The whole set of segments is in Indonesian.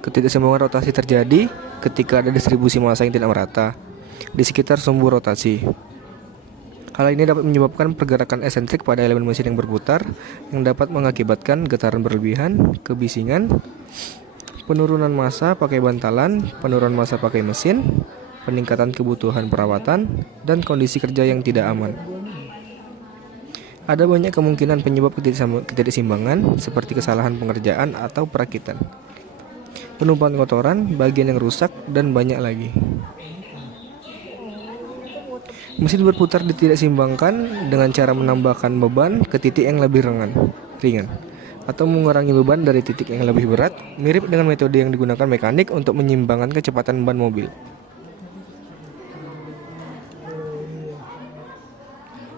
Ketidakseimbangan rotasi terjadi ketika ada distribusi massa yang tidak merata di sekitar sumbu rotasi. Hal ini dapat menyebabkan pergerakan eksentrik pada elemen mesin yang berputar, yang dapat mengakibatkan getaran berlebihan, kebisingan, penurunan massa pakai bantalan, penurunan massa pakai mesin, peningkatan kebutuhan perawatan, dan kondisi kerja yang tidak aman. Ada banyak kemungkinan penyebab ketidakseimbangan, seperti kesalahan pengerjaan atau perakitan, penumpukan kotoran, bagian yang rusak, dan banyak lagi. Mesin berputar ditidakseimbangkan dengan cara menambahkan beban ke titik yang lebih ringan, atau mengurangi beban dari titik yang lebih berat, mirip dengan metode yang digunakan mekanik untuk menyeimbangkan kecepatan ban mobil.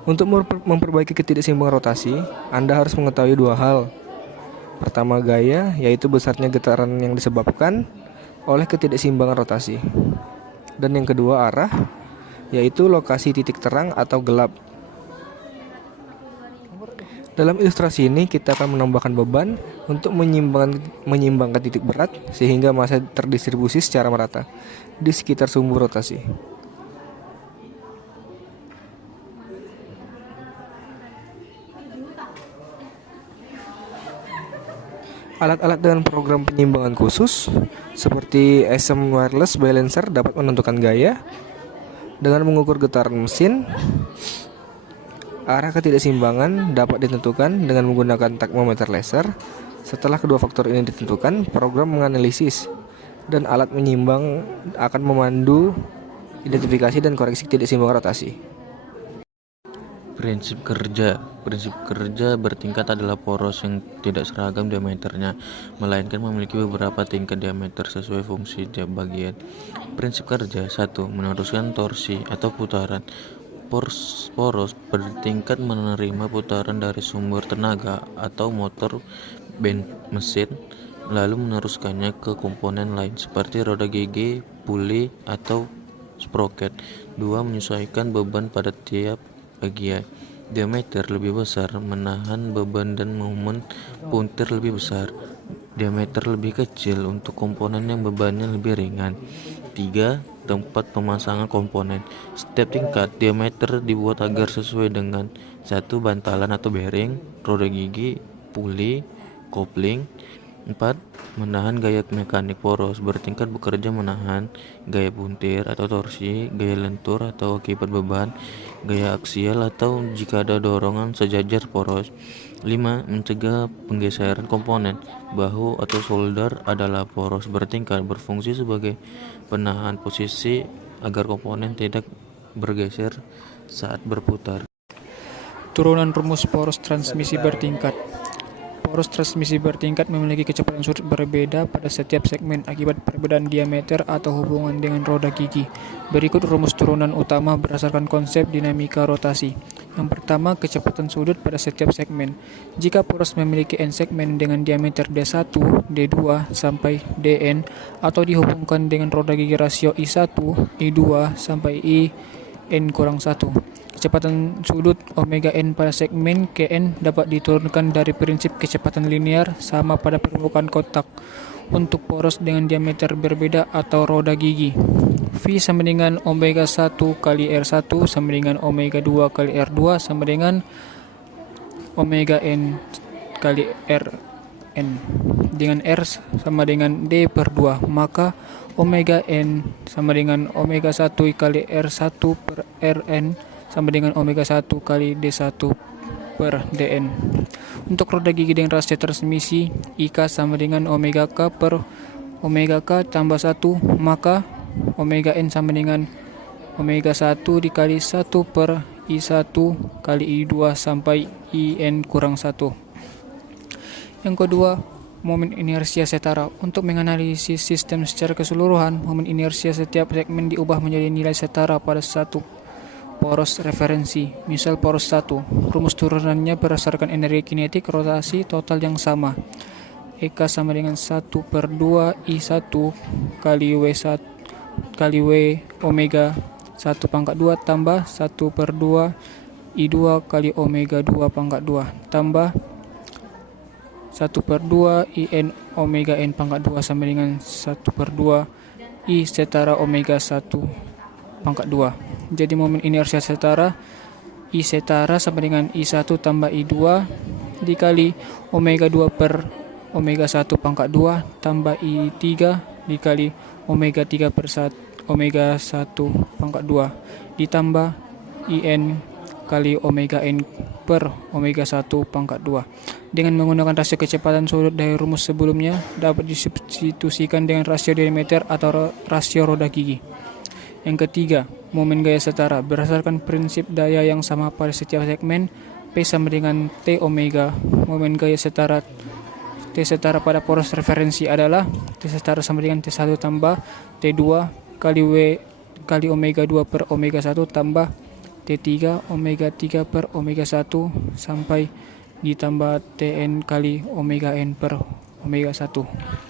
Untuk memperbaiki ketidakseimbangan rotasi, Anda harus mengetahui dua hal. Pertama, gaya, yaitu besarnya getaran yang disebabkan oleh ketidakseimbangan rotasi. Dan yang kedua, arah, yaitu lokasi titik terang atau gelap. Dalam ilustrasi ini kita akan menambahkan beban untuk menyeimbangkan titik berat sehingga massa terdistribusi secara merata di sekitar sumbu rotasi. Alat-alat dengan program penyeimbangan khusus seperti SM Wireless Balancer dapat menentukan gaya dengan mengukur getaran mesin. Arah ketidakseimbangan dapat ditentukan dengan menggunakan takmometer laser. Setelah kedua faktor ini ditentukan, program menganalisis dan alat menyeimbang akan memandu identifikasi dan koreksi ketidakseimbangan rotasi. Prinsip kerja bertingkat adalah poros yang tidak seragam diameternya, melainkan memiliki beberapa tingkat diameter sesuai fungsi tiap bagian. Prinsip kerja 1. Meneruskan torsi atau putaran. Poros bertingkat menerima putaran dari sumber tenaga atau motor mesin, lalu meneruskannya ke komponen lain seperti roda gigi, puli, atau sproket. 2. Menyesuaikan beban pada tiap bagian. Diameter lebih besar menahan beban dan momen puntir lebih besar. Diameter lebih kecil untuk komponen yang bebannya lebih ringan. 3. Tempat pemasangan komponen. Setiap tingkat diameter dibuat agar sesuai dengan 1. Bantalan atau bearing, roda gigi, puli, kopling. 4. Menahan gaya mekanik. Poros bertingkat bekerja menahan gaya puntir atau torsi, gaya lentur atau akibat beban, gaya aksial atau jika ada dorongan sejajar poros. 5. Mencegah penggeseran komponen. Bahu atau solder adalah poros bertingkat, berfungsi sebagai penahan posisi agar komponen tidak bergeser saat berputar. Turunan rumus poros transmisi bertingkat. Poros transmisi bertingkat memiliki kecepatan sudut berbeda pada setiap segmen akibat perbedaan diameter atau hubungan dengan roda gigi. Berikut rumus turunan utama berdasarkan konsep dinamika rotasi. Yang pertama, kecepatan sudut pada setiap segmen. Jika poros memiliki n segmen dengan diameter D1, D2, sampai Dn, atau dihubungkan dengan roda gigi rasio I1, I2, sampai IN-1. Kecepatan sudut omega n pada segmen Kn dapat diturunkan dari prinsip kecepatan linear sama pada permukaan kotak untuk poros dengan diameter berbeda atau roda gigi. V sama dengan omega 1 kali R1 sama dengan omega 2 kali R2 sama dengan omega n kali Rn. Dengan R sama dengan D per 2, maka omega n sama dengan omega 1 kali R1 per Rn sama dengan omega 1 kali D1 per Dn. Untuk roda gigi dengan rasio transmisi, IK sama dengan omega K per omega K tambah 1, maka omega N sama dengan omega 1 dikali 1 per I1 kali I2 sampai IN kurang 1. Yang kedua, momen inersia setara. Untuk menganalisis sistem secara keseluruhan, momen inersia setiap segmen diubah menjadi nilai setara pada satu poros referensi. Misal poros 1, rumus turunannya berdasarkan energi kinetik rotasi total yang sama. EK sama dengan 1 per 2 I1 kali W1 kali W omega 1 pangkat 2 tambah 1 per 2 I2 kali omega 2 pangkat 2 tambah 1/2 IN omega N pangkat 2 sama dengan 1/2 I setara omega 1 pangkat 2. Jadi momen inersia setara I setara sama dengan I1 tambah I2 dikali omega 2 per omega 1 pangkat 2 tambah I3 dikali omega 3 per omega 1 pangkat 2 ditambah IN kali omega N per omega 1 pangkat 2. Dengan menggunakan rasio kecepatan sudut dari rumus sebelumnya dapat disubstitusikan dengan rasio diameter atau rasio roda gigi. Yang ketiga, momen gaya setara. Berdasarkan prinsip daya yang sama pada setiap segmen, P sama dengan T omega. Momen gaya setara T setara pada poros referensi adalah T setara sama dengan T1 tambah T2 kali W kali omega 2 per omega 1 tambah T3 omega 3 per omega 1 sampai ditambah Tn kali omega N per omega 1.